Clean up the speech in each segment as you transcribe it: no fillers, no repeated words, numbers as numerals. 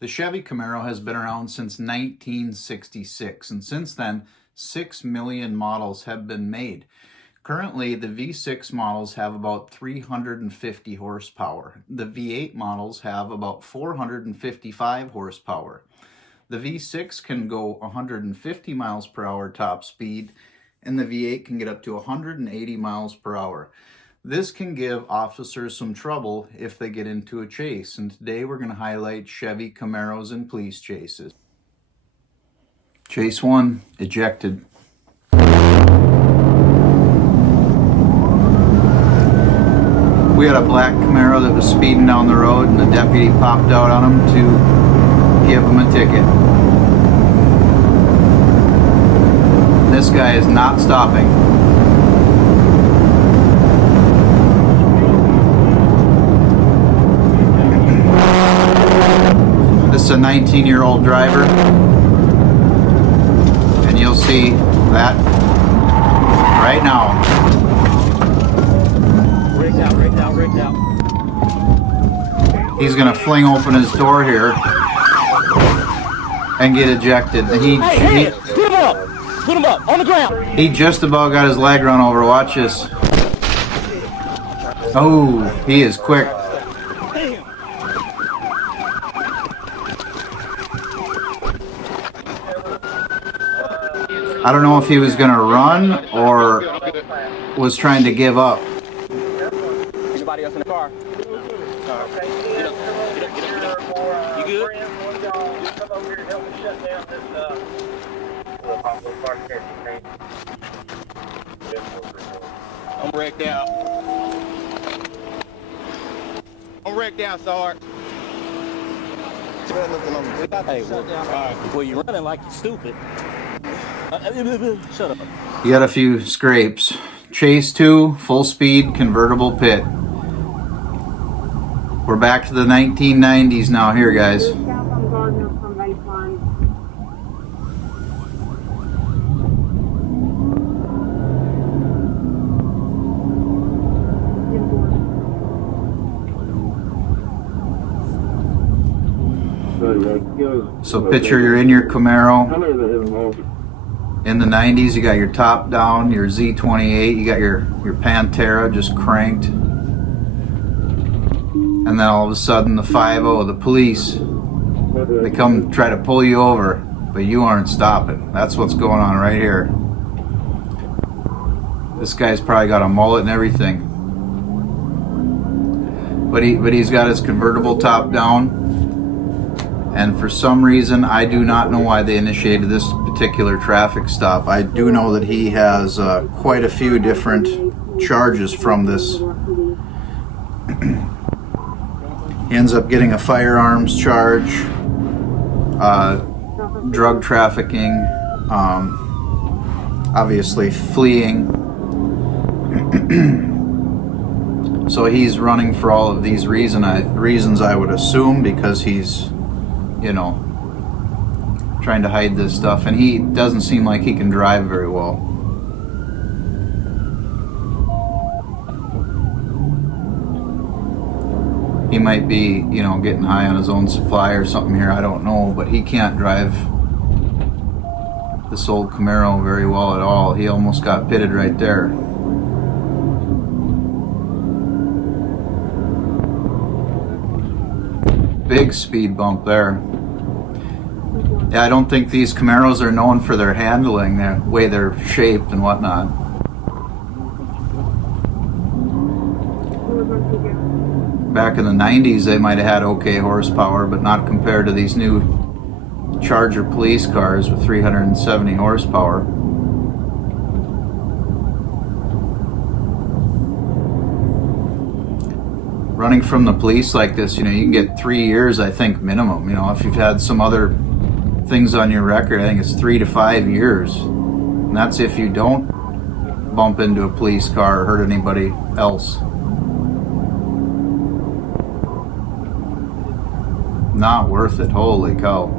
The Chevy Camaro has been around since 1966, and since then, 6 million models have been made. Currently, the V6 models have about 350 horsepower. The V8 models have about 455 horsepower. The V6 can go 150 miles per hour top speed, and the V8 can get up to 180 miles per hour. This can give officers some trouble if they get into a chase, and today we're going to highlight Chevy Camaros and police chases. Chase 1, ejected. We had a black Camaro that was speeding down the road, and the deputy popped out on him to give him a ticket. This guy is not stopping. This is a 19-year-old driver, and you'll see that right now. Rigged out. He's gonna fling open his door here and get ejected. Put him up, on the ground. He just about got his leg run over. Watch this. Oh, he is quick. I don't know if he was gonna run or was trying to give up. Anybody else in the car? Okay. Get up. You good? Come over here and help me shut down this I'm wrecked out. Sarge. Hey, well, you're running like you're stupid. Shut up. You got a few scrapes. Chase 2, full speed, convertible pit. We're back to the 1990s now here, guys. So picture you're in your Camaro. In the 90s, you got your top down, your Z28, you got your Pantera just cranked. And then all of a sudden the 5-0, the police, they come try to pull you over, but you aren't stopping. That's what's going on right here. This guy's probably got a mullet and everything. But he's got his convertible top down. And for some reason, I do not know why they initiated this particular traffic stop. I do know that he has quite a few different charges from this. He ends up getting a firearms charge, drug trafficking, obviously fleeing. So he's running for all of these reasons I would assume, because he's, you know, trying to hide this stuff, and he doesn't seem like he can drive very well. He might be, you know, getting high on his own supply or something here, I don't know, but he can't drive this old Camaro very well at all. He almost got pitted right there. Big speed bump there. Yeah, I don't think these Camaros are known for their handling, the way they're shaped and whatnot. Back in the 90s, they might have had okay horsepower, but not compared to these new Charger police cars with 370 horsepower. Running from the police like this, you know, you can get 3 years, I think, minimum. You know, if you've had some other things on your record, I think it's 3 to 5 years. And that's if you don't bump into a police car or hurt anybody else. Not worth it, holy cow.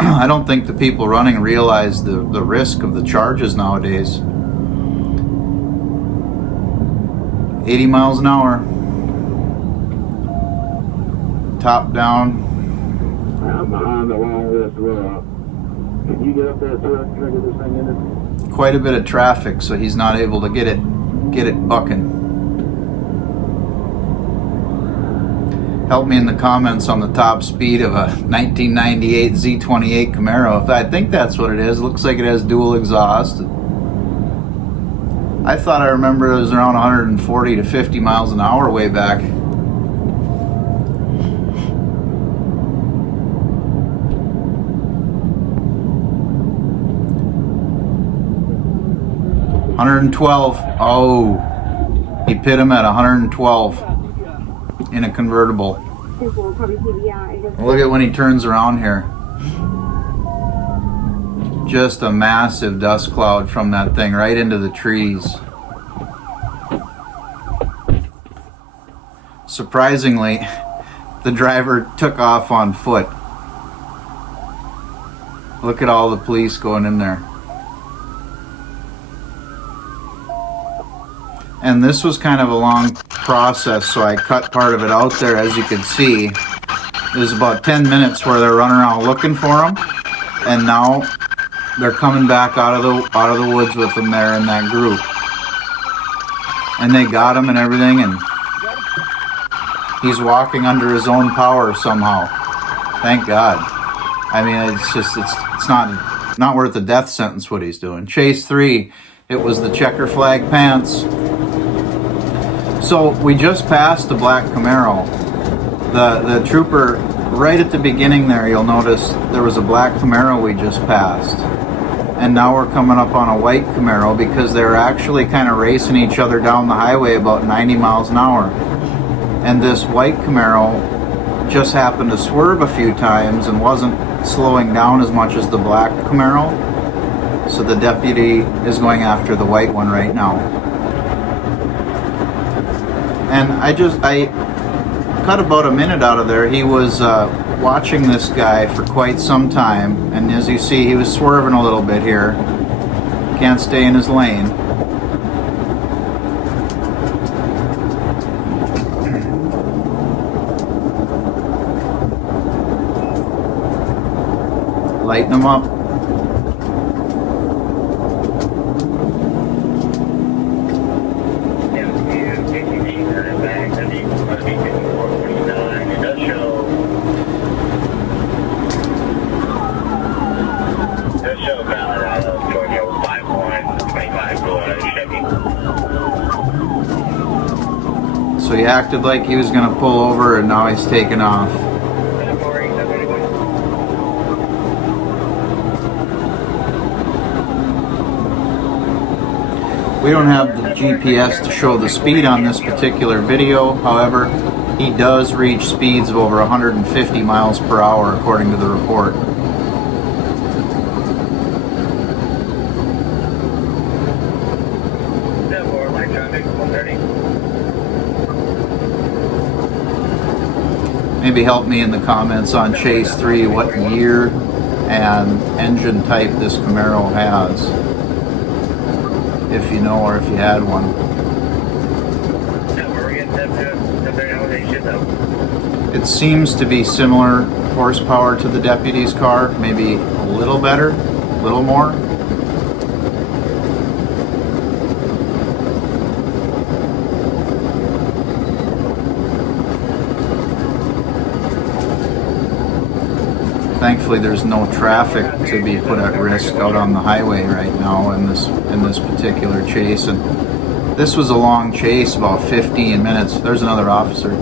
I don't think the people running realize the risk of the charges nowadays. 80 miles an hour. top down. I'm behind along with, can you get up there, sir, and trigger this thing in it? Quite a bit of traffic, so he's not able to get it bucking. Help me in the comments on the top speed of a 1998 Z28 Camaro. I think that's what it is. Looks like it has dual exhaust. I thought I remember it was around 140 to 50 miles an hour way back. $112. Oh, he pit him at 112 in a convertible. Look at when he turns around here. Just a massive dust cloud from that thing right into the trees. Surprisingly, the driver took off on foot. Look at all the police going in there. And this was kind of a long process, so I cut part of it out there. As you can see, there's about 10 minutes where they're running around looking for him, and now they're coming back out of the woods with him there in that group. And they got him and everything, and he's walking under his own power somehow. Thank God. I mean, it's not worth a death sentence what he's doing. Chase 3, it was the checker flag pants. So we just passed the black Camaro. The trooper, right at the beginning there, you'll notice there was a black Camaro we just passed. And now we're coming up on a white Camaro because they're actually kind of racing each other down the highway about 90 miles an hour. And this white Camaro just happened to swerve a few times and wasn't slowing down as much as the black Camaro. So the deputy is going after the white one right now. And I cut about a minute out of there. He was watching this guy for quite some time, and as you see, he was swerving a little bit here. Can't stay in his lane. Lighten him up. So he acted like he was going to pull over, and now he's taking off. We don't have the GPS to show the speed on this particular video. However, he does reach speeds of over 150 miles per hour according to the report. Maybe help me in the comments on Chase 3 what year and engine type this Camaro has, if you know or if you had one. It seems to be similar horsepower to the deputy's car, maybe a little better, a little more. Thankfully, there's no traffic to be put at risk out on the highway right now in this particular chase. And this was a long chase, about 15 minutes. There's another officer.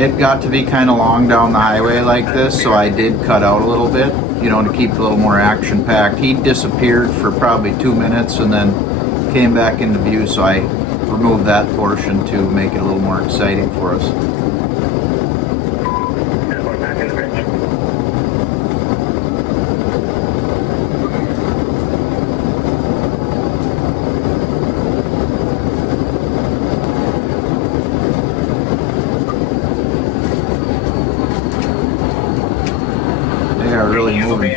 It got to be kind of long down the highway like this, so I did cut out a little bit, you know, to keep it a little more action-packed. He disappeared for probably 2 minutes and then came back into view, so I removed that portion to make it a little more exciting for us. They are really moving.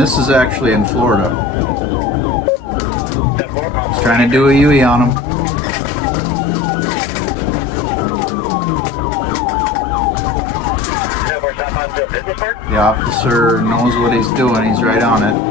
this is actually in Florida. He's trying to do a UE on him. The officer knows what he's doing. He's right on it.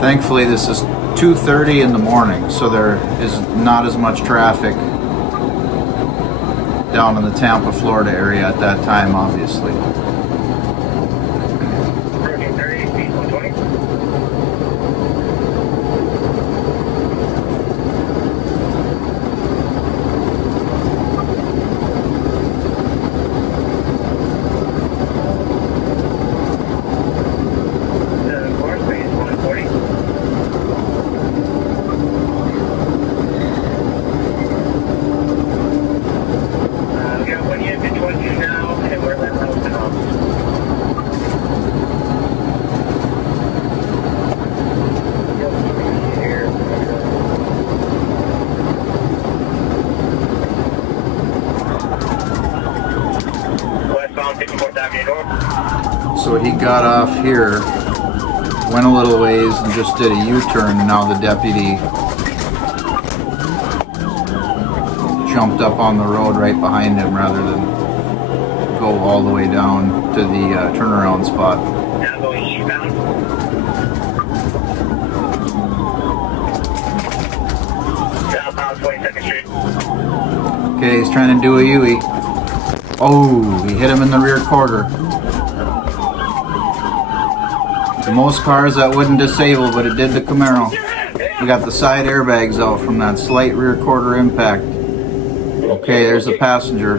Thankfully, this is 2:30 in the morning, so there is not as much traffic down in the Tampa, Florida area at that time, obviously. So he got off here, went a little ways, and just did a U-turn, and now the deputy jumped up on the road right behind him rather than go all the way down to the turnaround spot. Now going eastbound. Southbound 22nd Street. Okay, he's trying to do a UE. Oh, he hit him in the rear quarter. To most cars that wouldn't disable, but it did the Camaro. We got the side airbags out from that slight rear quarter impact. Okay, there's the passenger.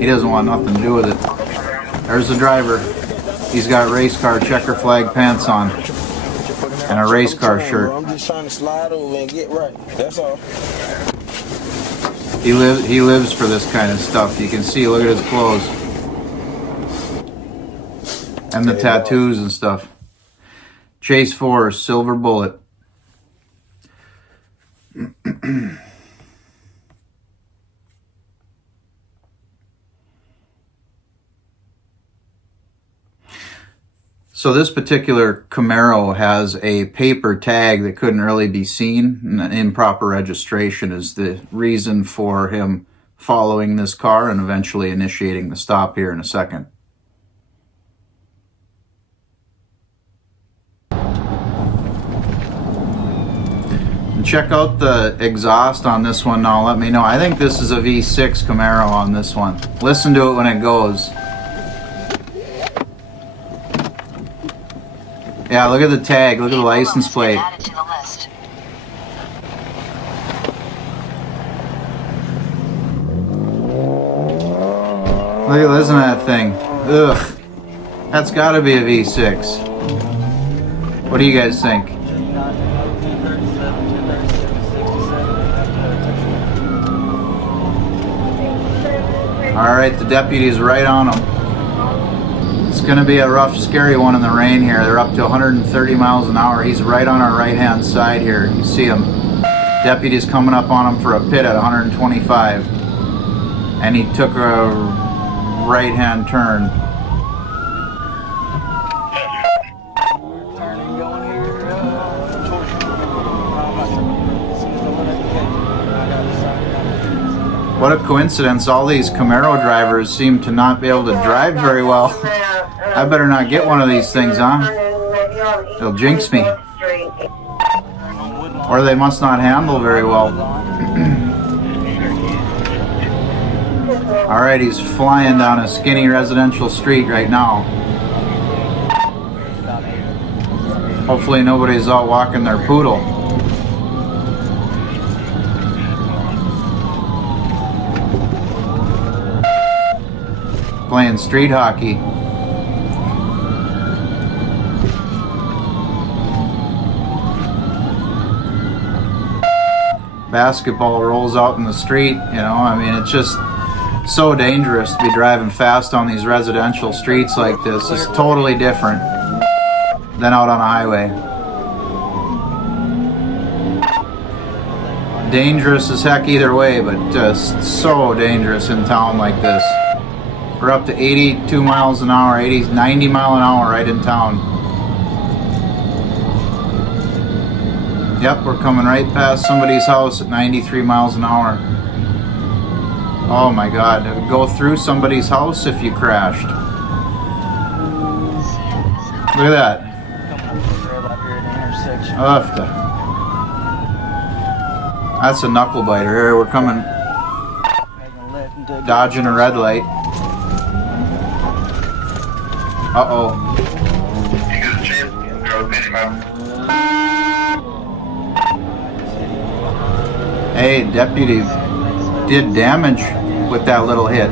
He doesn't want nothing to do with it. There's the driver. He's got race car checker flag pants on and a race car shirt. I'm just trying to slide over and get right. That's all. He lives for this kind of stuff. You can see, look at his clothes. And the tattoos and stuff. Chase 4, Silver Bullet. So this particular Camaro has a paper tag that couldn't really be seen, and an improper registration is the reason for him following this car and eventually initiating the stop here in a second. And check out the exhaust on this one now, let me know. I think this is a V6 Camaro on this one. Listen to it when it goes. Yeah, look at the tag, look at the license plate. Look at, listen to that thing. Ugh. That's gotta be a V6. What do you guys think? Alright, the deputy's right on him. It's going to be a rough, scary one in the rain here. They're up to 130 miles an hour. He's right on our right-hand side here. You see him. Deputy's coming up on him for a pit at 125. And he took a right-hand turn. What a coincidence. All these Camaro drivers seem to not be able to drive very well. I better not get one of these things, huh? They'll jinx me. Or they must not handle very well. Alright, he's flying down a skinny residential street right now. Hopefully nobody's out walking their poodle. playing street hockey. Basketball rolls out in the street, you know. I mean, it's just so dangerous to be driving fast on these residential streets like this. It's totally different than out on a highway. Dangerous as heck either way, but just so dangerous in town like this. We're up to 82 miles an hour, 90 mile an hour right in town. Yep, we're coming right past somebody's house at 93 miles an hour. Oh my God, it would go through somebody's house if you crashed. Look at that. That's a knuckle biter. Here, we're coming, dodging a red light. Uh-oh. Hey, deputy did damage with that little hit.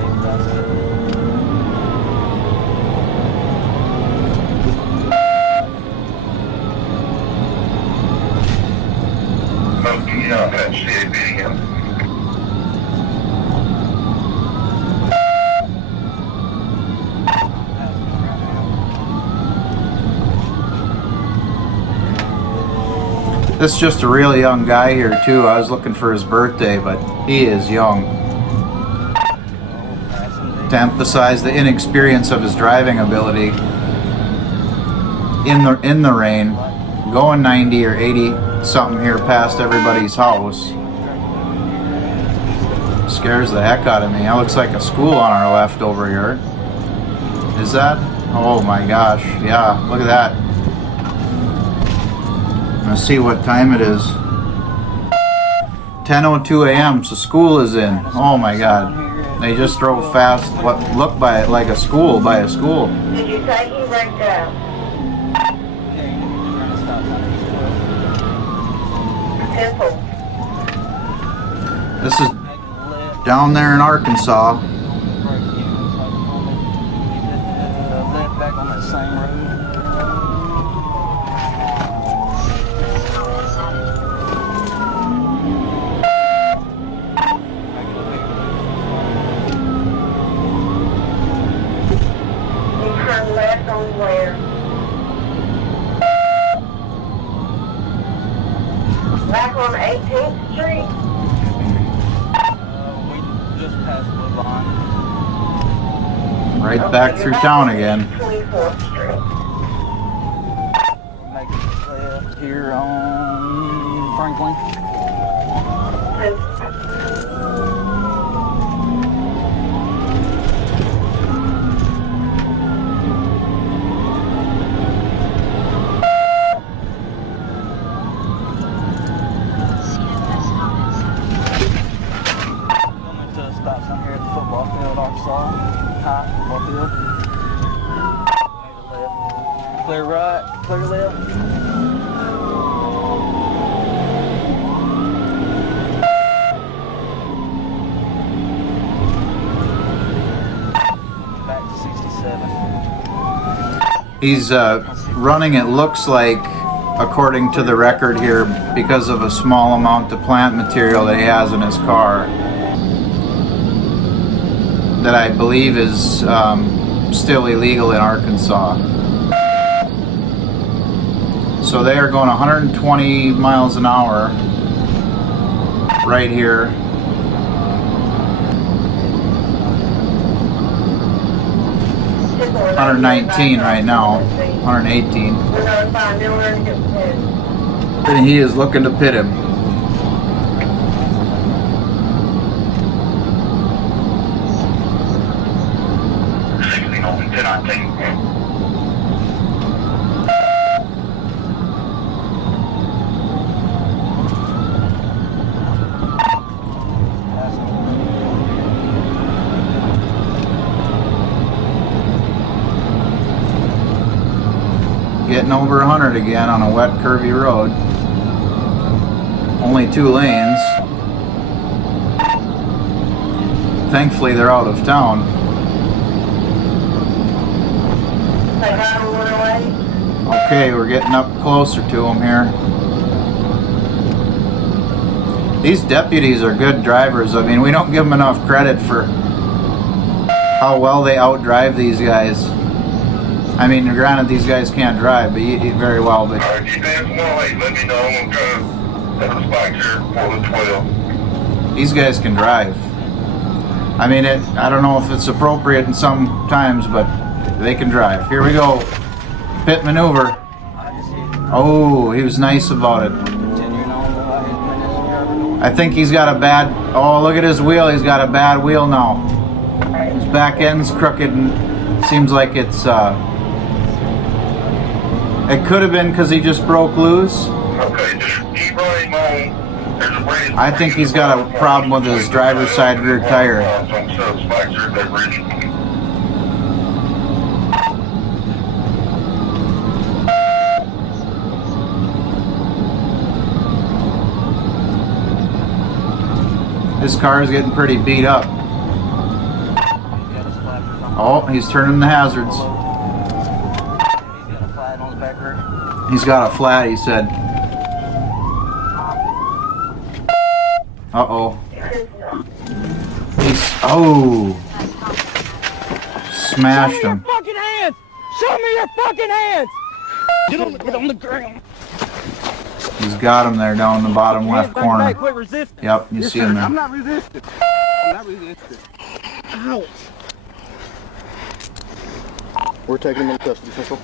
This is just a really young guy here too. I was looking for his birthday, but he is young. To emphasize the inexperience of his driving ability in the rain, going 90 or 80 something here past everybody's house scares the heck out of me. That looks like a school on our left over here. Is that? Oh my gosh, yeah, look at that. Let's see what time it is. 10:02 a.m. So school is in. Oh my God. They just drove fast what looked like a school by a school. Did you say he wrecked out? Simple. This is down there in Arkansas. Left back on that same road. Left on where? Back on 18th Street? We just passed the line. Right back through town again. 24th Street. Make it left here on Franklin. Clear right, clear left. Back to 67. He's running, it looks like, according to the record here, because of a small amount of plant material that he has in his car that I believe is still illegal in Arkansas. So they are going 120 miles an hour right here. Simple. 119 right now, 118. We're going to find nowhere to get pit. And he is looking to pit him. Getting over 100 again on a wet, curvy road. Only 2 lanes. Thankfully, they're out of town. they got him one away. Okay, we're getting up closer to him here. These deputies are good drivers. I mean, we don't give them enough credit for how well they outdrive these guys. I mean, granted, these guys can't drive, but very well. But Alright, you guys want let me know. I'm gonna have a spot here for the 12. these guys can drive. I mean, I don't know if it's appropriate in some times, but they can drive. Here we go. Pit maneuver. Oh, he was nice about it. I think he's got a bad, oh, look at his wheel. He's got a bad wheel now. His back end's crooked and seems like it's, it could have been because he just broke loose. Okay, just keep running on. There's a bridge. I think he's got a problem with his driver's side rear tire. Some suspects are that bridge. His car is getting pretty beat up. Oh, he's turning the hazards. He's got a flat, he said. Uh-oh. He's, oh. Smashed him. Fucking hands! Show me your fucking hands! Get on the ground. He's got him there down in the bottom left corner. Quit resisting. Yep, you see him there. I'm not resisting. I'm not resisting. Ouch. We're taking him into custody, Central.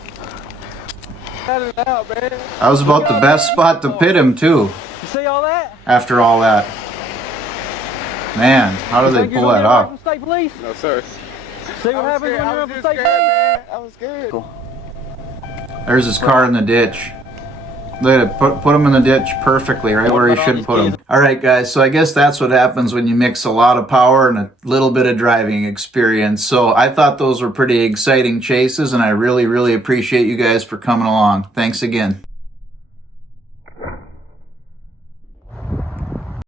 Cut it out, man. That was about the best spot to pit him, too, You see all that? after all that. Man, how do they Think you're pull gonna that get away off? from state police? No, sir. See what happens when you're up from state police? I was scared. There's his car in the ditch. Look at it, put him in the ditch perfectly, right where he should put him. All right, guys, so I guess that's what happens when you mix a lot of power and a little bit of driving experience. So I thought those were pretty exciting chases, and I really, really appreciate you guys for coming along. Thanks again.